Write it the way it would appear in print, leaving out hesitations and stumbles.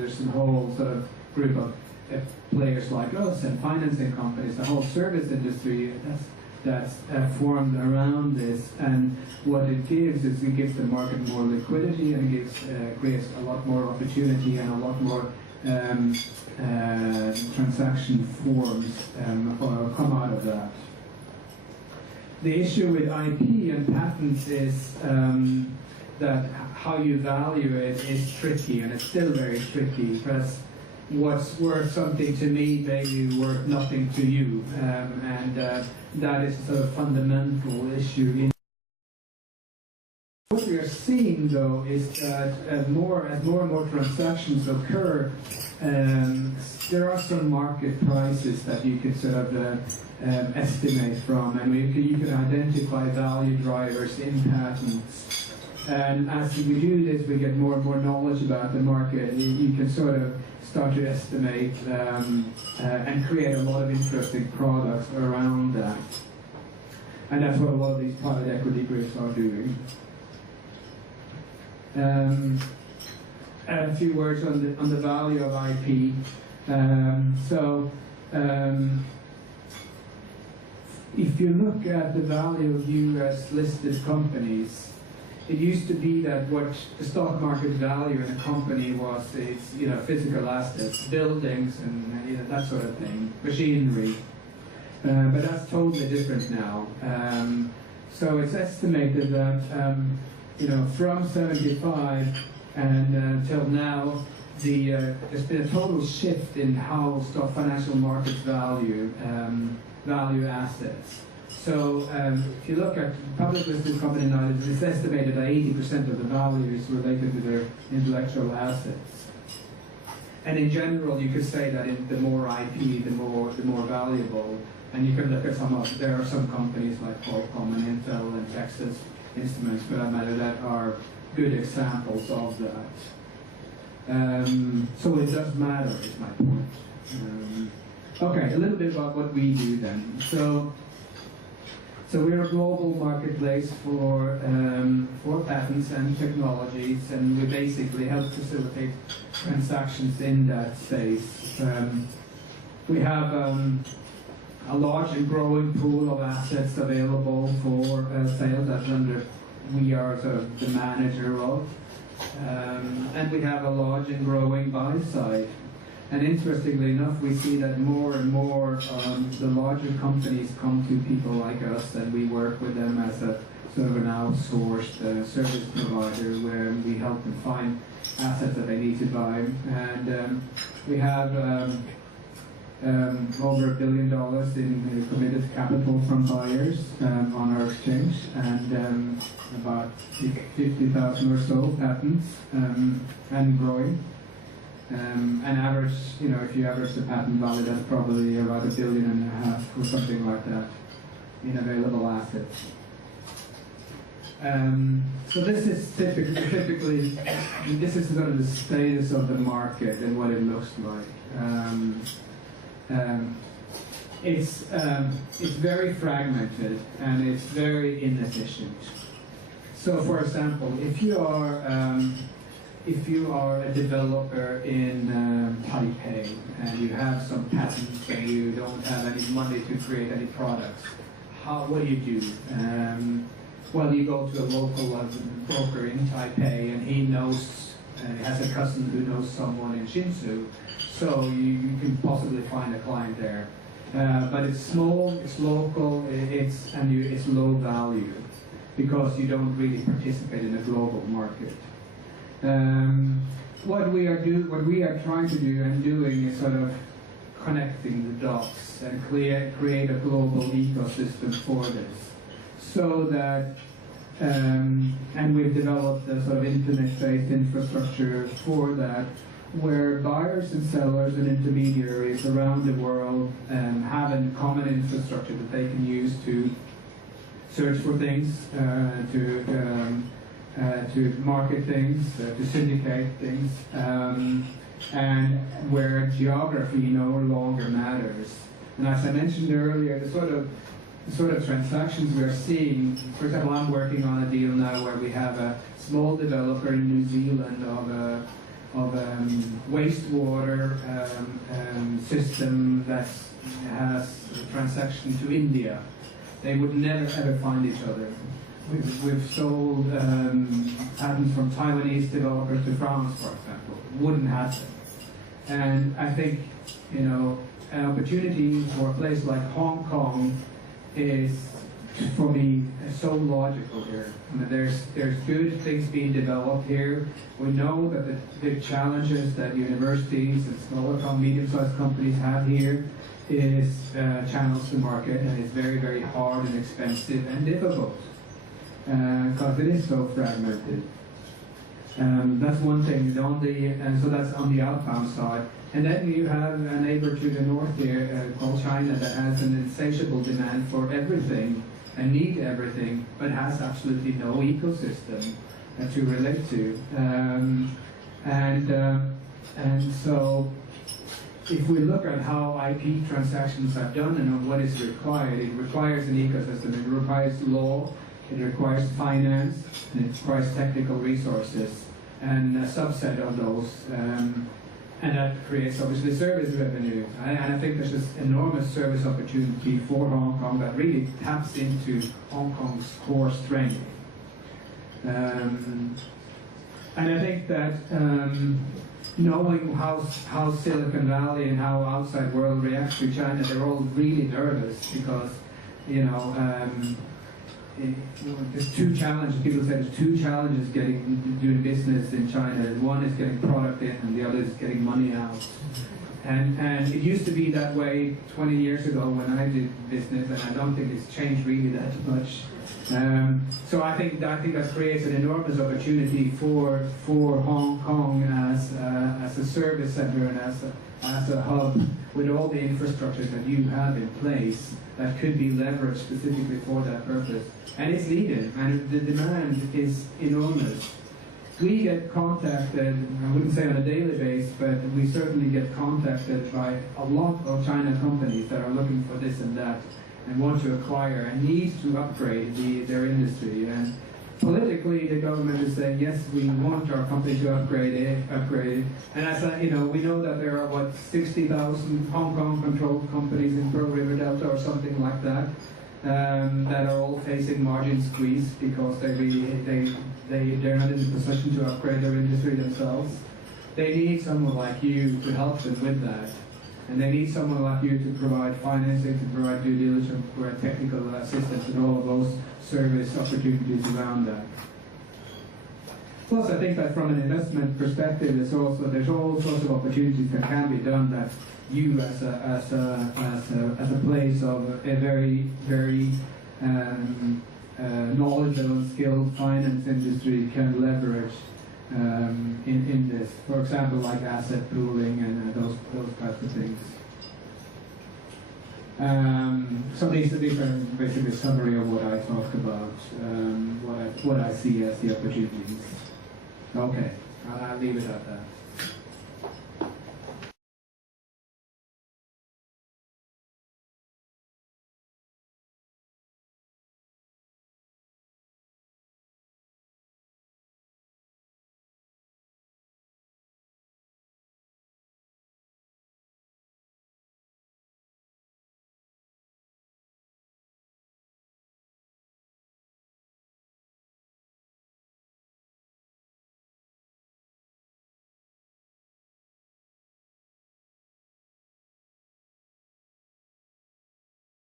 there's a whole sort of group of players like us and financing companies, the whole service industry that's formed around this. And what it gives is it gives the market more liquidity, and it creates a lot more opportunity and a lot more transaction forms come out of that. The issue with IP and patents is that how you value it is tricky, and it's still very tricky, because what's worth something to me may be worth nothing to you, and that is a sort of fundamental issue. What we are seeing, though, is that as more and more transactions occur, there are some market prices that you could sort of estimate from, and you can identify value drivers in patents. And as we do this, we get more and more knowledge about the market. You can sort of start to estimate and create a lot of interesting products around that. And that's what a lot of these private equity groups are doing. A few words on the value of IP. If you look at the value of U.S. listed companies, it used to be that what the stock market value in a company was its physical assets, buildings, and that sort of thing, machinery. But that's totally different now. So it's estimated that from 75 and until now, there's been a total shift in how financial markets value assets. So if you look at public listed company now, it's estimated that 80% of the value is related to their intellectual assets. And in general, you could say that the more IP, the more valuable. And you can look at there are some companies like Qualcomm and Intel and Texas Instruments, for that matter, that are good examples of that. So it does matter, is my point. Okay, a little bit about what we do then. So we're a global marketplace for patents and technologies, and we basically help facilitate transactions in that space. We have a large and growing pool of assets available for sale that we are sort of the manager of. And we have a large and growing buy side. And interestingly enough, we see that more and more the larger companies come to people like us, and we work with them as a sort of an outsourced service provider where we help them find assets that they need to buy. And we have over $1 billion in committed capital from buyers on our exchange, and about 50,000 or so patents, and growing. An average, if you average the patent value, that's probably about $1.5 billion or something like that in available assets. So this is typically this is sort of the status of the market and what it looks like. It's very fragmented and it's very inefficient. So, for example, if you are a developer in Taipei and you have some patents and you don't have any money to create any products, what do you do? Well, you go to a local broker in Taipei, and he has a cousin who knows someone in Hsinchu, so you can possibly find a client there. But it's small, it's local, it's low value because you don't really participate in a global market. What we are trying to do and doing is sort of connecting the dots and create a global ecosystem for this, so that and we've developed a sort of internet-based infrastructure for that, where buyers and sellers and intermediaries around the world have a common infrastructure that they can use to search for things, to market things, to syndicate things, and where geography no longer matters. And as I mentioned earlier, the sort of transactions we're seeing, for example, I'm working on a deal now where we have a small developer in New Zealand wastewater system that has a transaction to India. They would never ever find each other. We've sold patents from Taiwanese developers to France, for example. Wouldn't happen. And I think, you know, an opportunity for a place like Hong Kong is, for me, so logical here. I mean, there's good things being developed here. We know that the big challenges that universities and smaller, medium-sized companies have here is channels to market, and it's very, very hard and expensive and difficult because it is so fragmented. That's one thing. So that's on the outbound side. And then you have a neighbor to the north here called China that has an insatiable demand for everything and need everything, but has absolutely no ecosystem to relate to. And so if we look at how IP transactions are done and what is required, it requires an ecosystem. It requires law, it requires finance, and it requires technical resources, and a subset of those. And that creates obviously service revenue. And I think there's this enormous service opportunity for Hong Kong that really taps into Hong Kong's core strength. And I think that knowing how Silicon Valley and how outside world reacts to China, they're all really nervous because, you know, there's two challenges. People say there's two challenges doing business in China. One is getting product in, and the other is getting money out. And it used to be that way 20 years ago when I did business, and I don't think it's changed really that much. So I think that creates an enormous opportunity for Hong Kong as a service center and as a hub with all the infrastructure that you have in place that could be leveraged specifically for that purpose. And it's needed, and the demand is enormous. We get contacted, I wouldn't say on a daily basis, but we certainly get contacted by a lot of China companies that are looking for this and that and want to acquire and need to upgrade their industry. And politically, the government is saying, yes, we want our company to upgrade it. And as you know, we know that there are 60,000 Hong Kong-controlled companies in Pearl River Delta or something like that, that are all facing margin squeeze because they're not in a position to upgrade their industry themselves. They need someone like you to help them with that. And they need someone like you to provide financing, to provide due diligence, to provide technical assistance, and all of those service opportunities around that. Plus, I think that from an investment perspective, there's all sorts of opportunities that can be done that you, as a place of a very, very knowledgeable and skilled finance industry, can leverage in this. For example, like asset pooling and those types of things. So these are basically a summary of what I talked about, what I see as the opportunities. Okay, I'll leave it at that.